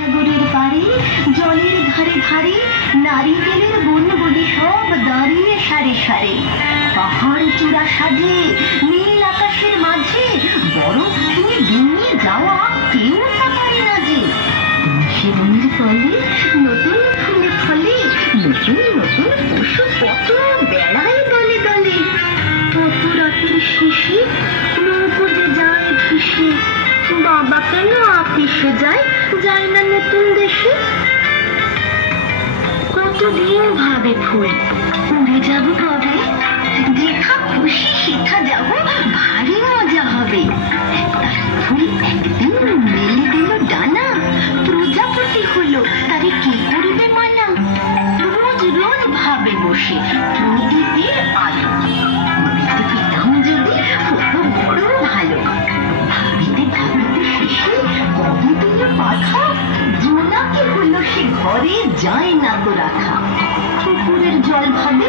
সাগরের পাড়ে জলের ধারে ধারে নারিকেলের বনবনে সব দাঁড়িয়ে সারে সারে। পাহাড় চূড়া সাজে নীল আকাশের মাঝে বরফ তুমি ডিঙিয়ে যাওয়া কেউ পারে না যে। শিবনের তলে নতুন ফুলে ফলে নতুন নতুন পশু কত বেড়ায় দলে দলে। কত রাতের শেষে নৌকো যে যায় ভেসে। বাবা কেন আপিসে যায়, যায় না নতুন দেশে। কতদিন ভাবে ফুল উড়ে যাব কবে, যেথা খুশি সেথা যাব, ভারী মজা হবে। তার ফুল একদিন মেলে দিল ডানা, প্রজাপতি হলো তারে কি করবে মানা। রোজ রোজ ভাবে বসে প্রদীপের আলো, উড়িতে পেতাম যদি কত বড় ভালো। ভাবিতে ভাবিতে শেষে কবে দিল পাখা, জোনাকি হলো সে ঘরে যায় না তো রাখা। পুকুরের জল ভাবে